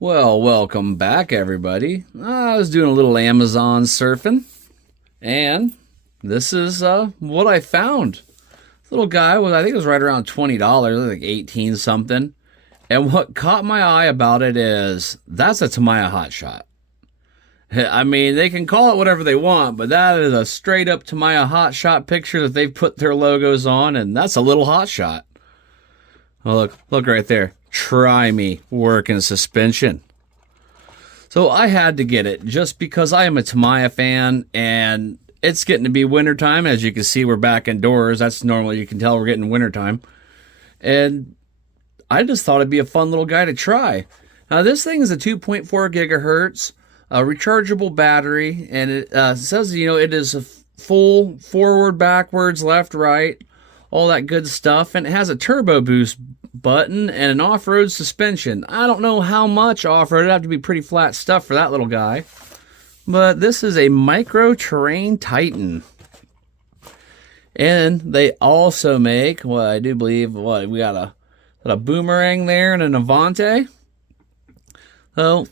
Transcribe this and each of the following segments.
Well, welcome back, everybody. I was doing a little Amazon surfing, and this is what I found. This little guy was, I think it was right around $20, like 18 something. And what caught my eye about it is that's a Tamiya Hotshot. I mean, they can call it whatever they want, but that is a straight up Tamiya Hotshot picture that they've put their logos on, and that's a little Hotshot. Oh, look right there. Try me working suspension. So I had to get it just because I am a Tamiya fan, and it's getting to be wintertime. As you can see, we're back indoors. That's normally, you can tell we're getting wintertime. And I just thought it'd be a fun little guy to try. Now, this thing is a 2.4 gigahertz, a rechargeable battery, and it says, it is a full forward, backwards, left, right, all that good stuff. And it has a turbo boost button and an off-road suspension. I don't know how much off-road. It'd have to be pretty flat stuff for that little guy. But this is a micro terrain Titan. And they also make, well, I do believe, we got a boomerang there and an Avante. So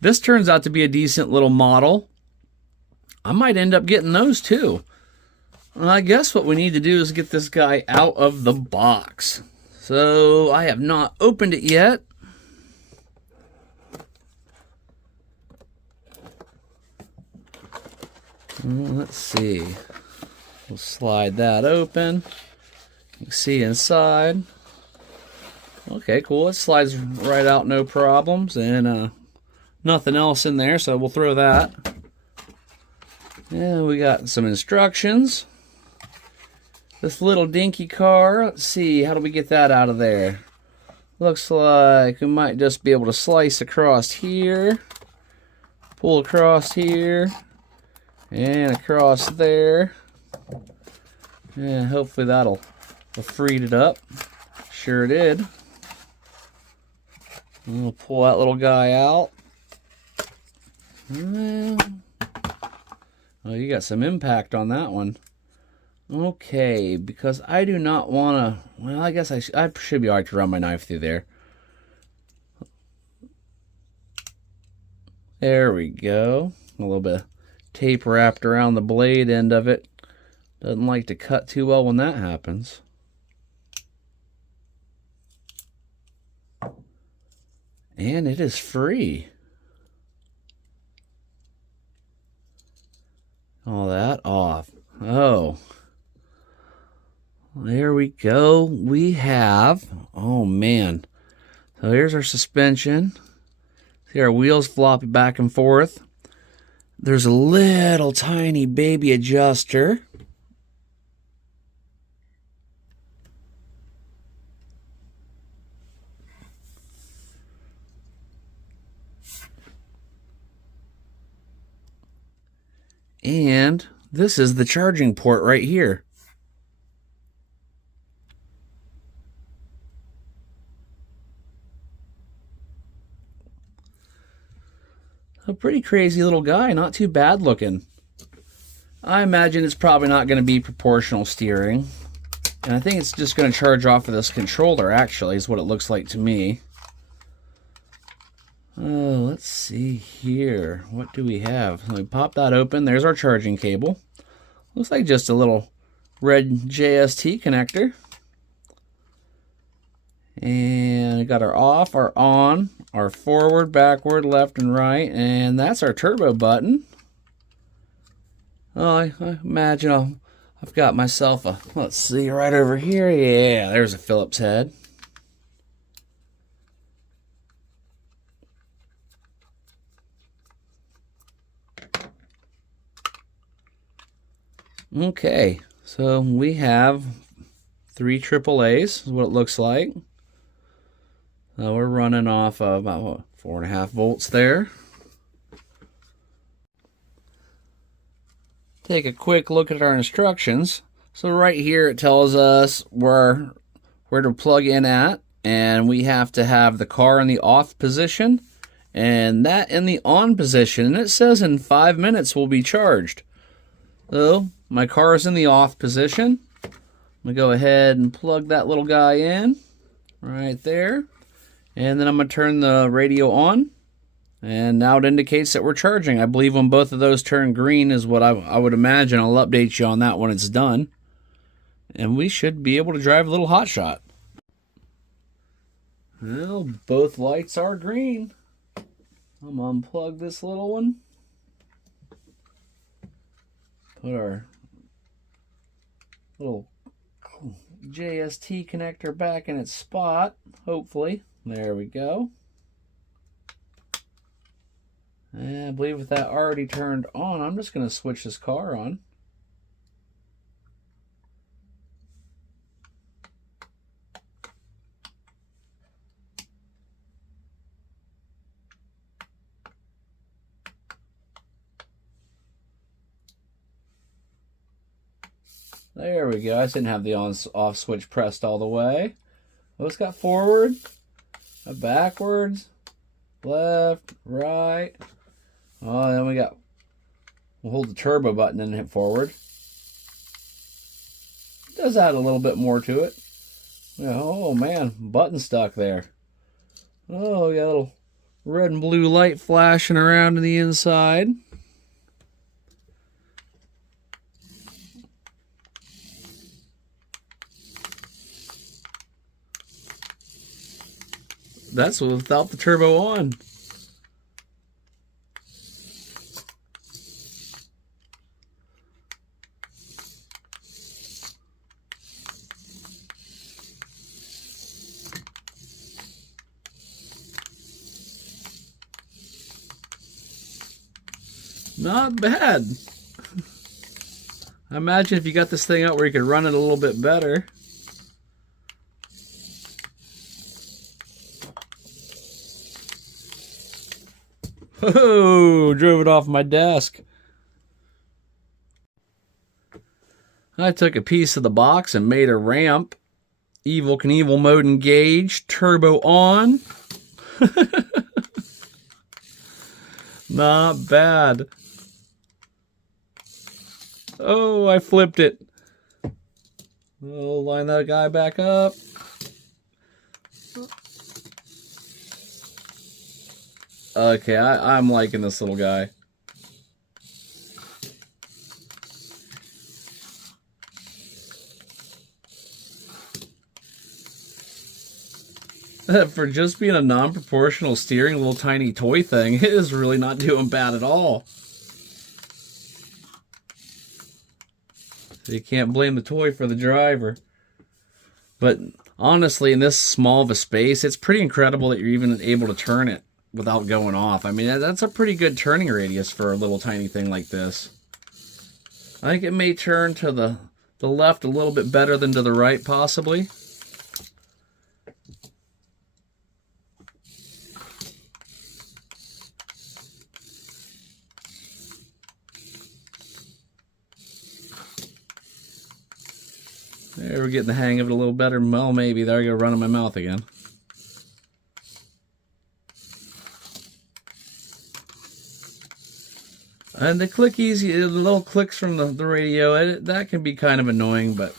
this turns out to be a decent little model. I might end up getting those too. I guess what we need to do is get this guy out of the box. So I have not opened it yet. Let's see. We'll slide that open. You can see inside. Okay, cool. It slides right out, no problems, and nothing else in there, so we'll throw that. And we got some instructions. This little dinky car, let's see, how do we get that out of there? Looks like we might just be able to slice across here, pull across here, and across there. And hopefully that'll freed it up. Sure did. And we'll pull that little guy out. Oh, you got some impact on that one. Okay, because I do not want to... Well, I guess I should be all right to run my knife through there. There we go. A little bit of tape wrapped around the blade end of it. Doesn't like to cut too well when that happens. And it is free. All that off. Oh. There we go. We have, oh man. So here's our suspension. See our wheels flop back and forth. There's a little tiny baby adjuster. And this is the charging port right here. A pretty crazy little guy, not too bad looking. I imagine it's probably not going to be proportional steering. And I think it's just going to charge off of this controller, actually, is what it looks like to me. Oh, let's see here. What do we have? Let me pop that open. There's our charging cable. Looks like just a little red JST connector. And we got our off, our on, our forward, backward, left, and right. And that's our turbo button. Oh, I imagine I've got myself a, let's see, right over here. Yeah, there's a Phillips head. Okay, so we have 3 AAAs, is what it looks like. We're running off about 4.5 volts there. Take a quick look at our instructions. So right here it tells us where to plug in at, and we have to have the car in the off position and that in the on position, and it says in 5 minutes will be charged. So my car is in the off position. I'm gonna go ahead and plug that little guy in right there, and then I'm gonna turn the radio on And now it indicates that we're charging. I believe when both of those turn green is what I would imagine. I'll update you on that when it's done. And we should be able to drive a little Hotshot. Well, both lights are green. I'm going to unplug this little one. Put our little JST connector back in its spot, hopefully. There we go. And I believe with that already turned on, I'm just going to switch this car on. There we go. I didn't have the on-off switch pressed all the way. Well, it's got forward, backwards, left, right. Oh, then we'll hold the turbo button and hit forward. It does add a little bit more to it. Oh man, button stuck there. Oh, we got a little red and blue light flashing around in the inside. That's without the turbo on. Not bad. I imagine if you got this thing out where you could run it a little bit better. Oh, drove it off my desk. I took a piece of the box and made a ramp. Evel Knievel mode engaged. Turbo on. Not bad. Oh, I flipped it. We'll line that guy back up. Okay, I'm liking this little guy. For just being a non-proportional steering little tiny toy thing, it is really not doing bad at all. So you can't blame the toy for the driver. But honestly, in this small of a space, it's pretty incredible that you're even able to turn it without going off. I mean, that's a pretty good turning radius for a little tiny thing like this. I think it may turn to the left a little bit better than to the right, possibly. There, we're getting the hang of it a little better. Well, maybe. There I go, running my mouth again. And the click easy, the little clicks from the radio, that can be kind of annoying, but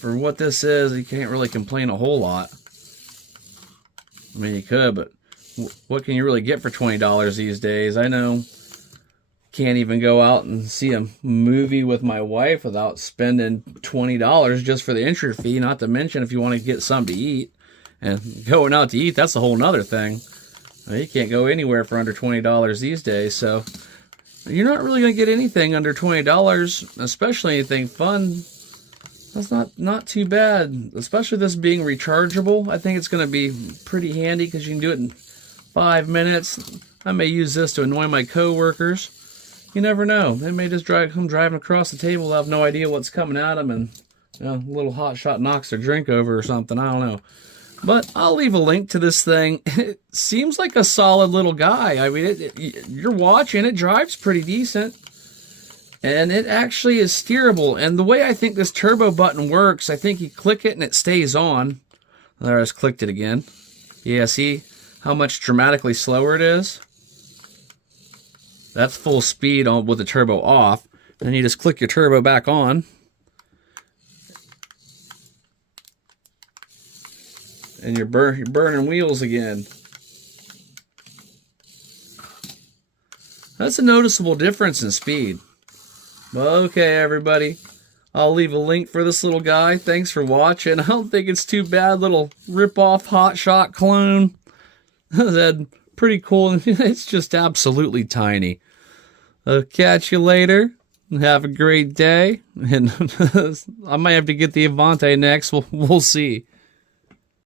for what this is, you can't really complain a whole lot. I mean, you could, but what can you really get for $20 these days? I know. Can't even go out and see a movie with my wife without spending $20 just for the entry fee, not to mention if you want to get something to eat. And going out to eat, that's a whole nother thing. You can't go anywhere for under $20 these days, so you're not really going to get anything under $20, especially anything fun. That's not too bad, especially this being rechargeable. I think it's going to be pretty handy because you can do it in 5 minutes. I may use this to annoy my coworkers. You never know. They may just come driving across the table, have no idea what's coming at them, and a little Hotshot knocks their drink over or something. I don't know. But I'll leave a link to this thing. It seems like a solid little guy. I mean, you're watching, it drives pretty decent. And it actually is steerable. And the way I think this turbo button works, I think you click it and it stays on. There, I just clicked it again. Yeah, see how much dramatically slower it is? That's full speed on with the turbo off. Then you just click your turbo back on. And you're burning wheels again. That's a noticeable difference in speed. Okay, everybody. I'll leave a link for this little guy. Thanks for watching. I don't think it's too bad. Little rip-off Hotshot clone. That's pretty cool. It's just absolutely tiny. I'll catch you later. Have a great day. And I might have to get the Avante next. We'll see.